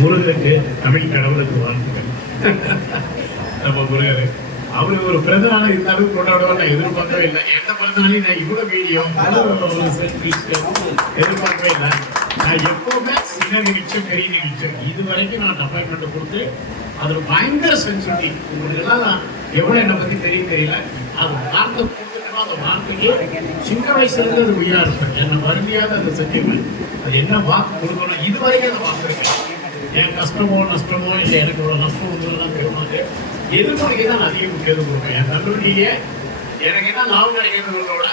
முருகனுக்கு தமிழ் கடவுளுக்கு வாழ்த்துக்கள். நம்ம முருகர் அவரு ஒரு பிறந்தநாள் இந்த அளவுக்கு கொண்டாடுவார் நான் எதிர்பார்க்கவே இல்லை. எந்த பிறந்தநாளையும் நான் இவ்வளோ வீடியோ எதிர்பார்க்கவே இல்லை. நான் எப்பவுமே சின்ன நிகழ்ச்சியும் பெரிய நிகழ்ச்சியும் இது வரைக்கும் நான் அப்பாயின்மெண்ட் கொடுத்து அதில் பயங்கர சென்சிட்டி. உங்களுக்கெல்லாம் நான் எவ்வளோ என்னை பற்றி தெரியல. அது வார்த்தை கொடுத்துக்கணும். அந்த வார்த்தைக்கு சின்ன வயசுலேருந்து அது உயிராக இருப்பேன். என்னை வறுமையாக அதை செஞ்சுப்பேன். அது என்ன வாக்கு கொடுக்கணும் இது வரைக்கும் அதை வாக்கு இருக்கேன். என் கஷ்டமோ நஷ்டமோ இல்லை எனக்கு இவ்வளோ நஷ்டம் ஒன்றுலாம் தெரியுமாது எதிர்மொழிக்கு தான் அதிகம் முக்கியத்துவம் கொடுப்பேன். என் கல்லூரியிலேயே எனக்கு என்ன லாபம் கிடைக்கிறதோட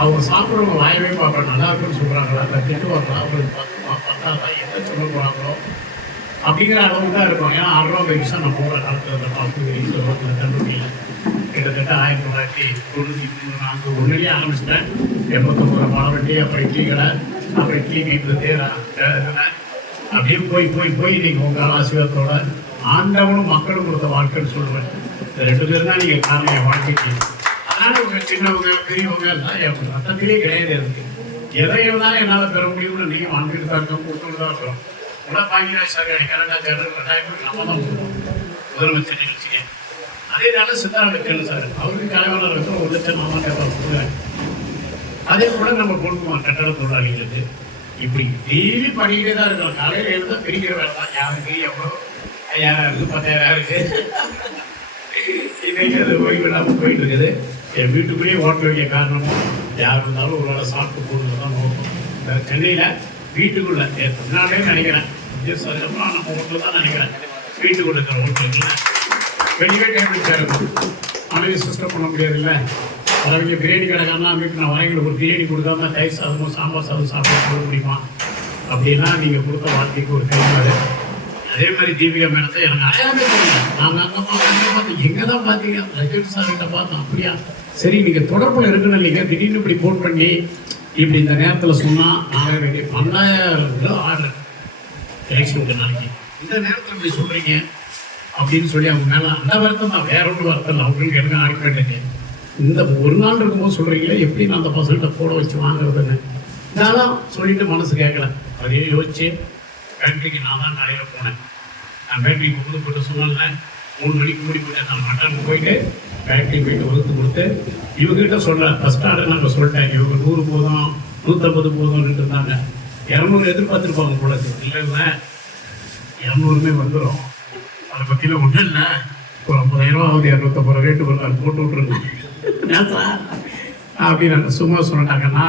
அவங்க சாப்பிட்றவங்க வாயவே பார்ப்பேன். நல்லா இருக்குன்னு சொல்கிறாங்களா இல்லை திட்டுவாங்களா அவங்களுக்கு பத்தாதா என்ன சொல்ல போகிறாங்களோ அப்படிங்கிற அளவுக்கு தான் இருக்கும். ஏன்னா 6 பைசா நான் போகிற காலத்தில் பார்த்து கல்லூரியில் கிட்டத்தட்ட 1993 ஒன்றுலேயே ஆரம்பிச்சிட்டேன். 89 பாலவட்டி அப்புறம் இட்லி கடை அப்புறம் இட்லி வீட்டு அப்படியே போய் நீங்கள் உங்கள் ஆசீர்வாதத்தோட ஆண்டவனும் மக்களும் கொடுத்த வாழ்க்கைன்னு சொல்லுவேன். இந்த 2 பேர் தான் நீங்கள் காரணம் என் வாழ்க்கைக்கு. அதனால் உங்கள் சின்னவங்க பெரியவங்க எல்லாம் என் ரத்தத்திலே கிடையாது. இருக்கு எதை இருந்தாலும் என்னால் பெற முடியும்னு நீங்கள் வாழ்ந்துட்டு தான் இருக்கோம், கொடுத்துட்டு தான் இருக்கிறோம். கூட பாங்கிராஜ் சார் கனடாச்சார் 2000 நம்ம தான் கொடுப்போம் முதலமைச்சர் நிகழ்ச்சிங்க. அதே நாள் சித்தாரக்கன் சார் அவருக்கு கலைவாளர் இருக்கும் 1 லட்சம் நாம கொடுக்குறேன். அதே கூட நம்ம கொடுக்குவோம் கட்டட தொழிலாளிகளுக்கு. இப்படி டெய்லி பண்ணிக்கிட்டே தான் இருக்கிறோம். காலையில் எழுந்தால் பிரிக்கிற வேலை தான். யாருக்கு எவ்வளோ 5000 இருக்குது 10,000 இருக்குது. இன்னைக்கு அது ஓய்வு இல்லாமல் போயிட்டு இருக்குது. என் வீட்டுக்குள்ளேயே ஓட்ட வேண்டிய காரணமும் யார் இருந்தாலும் ஒரு வேலை சாப்பிட்டு போடுறது தான் நோக்கம். சென்னையில் வீட்டுக்குள்ளே தமிழ்நாடே நினைக்கிறேன் அதுக்கப்புறம் நம்ம ஓட்டில் தான் நினைக்கிறேன். வீட்டுக்குள்ள இருக்கிற ஓட்டுல வெளியே டேபிள் சேர் இருக்கும். மனைவி சிஸ்டம் பண்ண முடியாது இல்லை. அவங்க பிரியாணி கிடக்கானா வீட்டு நான் வரைங்களுக்கு ஒரு பிரியாணி கொடுக்காம தயிர் சாதமும் சாம்பார் சாதம் சாப்பிட போட முடியுமா அப்படின்னா நீங்கள் கொடுத்த வாழ்க்கைக்கு ஒரு கைமாறு. அதே மாதிரி தீபிகா மேடத்தை எனக்கு அடையாளமே தெரியல. நாங்கள் அங்கே பார்த்தேன் எங்கே தான் பார்த்தீங்க ரஜினி சார்கிட்ட பார்த்தோம். அப்படியா சரி நீங்கள் தொடர்பில் இருக்குன்னு இல்லைங்க திடீர்னு இப்படி ஃபோன் பண்ணி இப்படி இந்த நேரத்தில் சொன்னால் நாங்கள் வேண்டிய 12,000 ஆர்டர் எலெக்ஷனுக்கு நாளைக்கு இந்த நேரத்தில் இப்படி சொல்கிறீங்க அப்படின்னு சொல்லி அவங்க மேலே அந்த வருத்தம் தான், வேற ஒன்று வருத்தம் இல்லை. அவங்களுக்கு எனக்கு ஆடிப்பேன். இந்த ஒரு நாள் இருக்கும்போது சொல்கிறீங்களே எப்படி நான் அந்த பசங்கள்கிட்ட போட வச்சு வாங்குறதுன்னு இதெல்லாம் சொல்லிட்டு மனசு கேட்கல. அதே யோசிச்சு ஃபேக்ட்ரிக்கு நான் தான் காலையில் போனேன். நான் ஃபேக்ட்ரிக்கு கொண்டு போய்ட்டு சொன்னேன்ல 3 மணிக்கு மூடி போயிட்டேன். நான் மட்டானுக்கு போயிட்டு ஃபேக்ட்ரிக்கு போயிட்டு வகுத்து கொடுத்து இவங்ககிட்ட சொல்கிறேன். ஃபஸ்ட் ஆர்டர் நாங்கள் சொல்லிட்டேன். இவங்க 100 போதும் 150 போதும்னு இருந்தாங்க. 200 எதிர்பார்த்துருப்பாங்க போல. இல்லை 200மே வந்துடும். அதை பற்றிலாம் ஒன்றும் இல்லை. ஒரு 50,000 ஆகுது 250 ரேட்டு போட்டு விட்ருங்க அப்படின்னு சும்மா சொல்லிட்டாங்கன்னா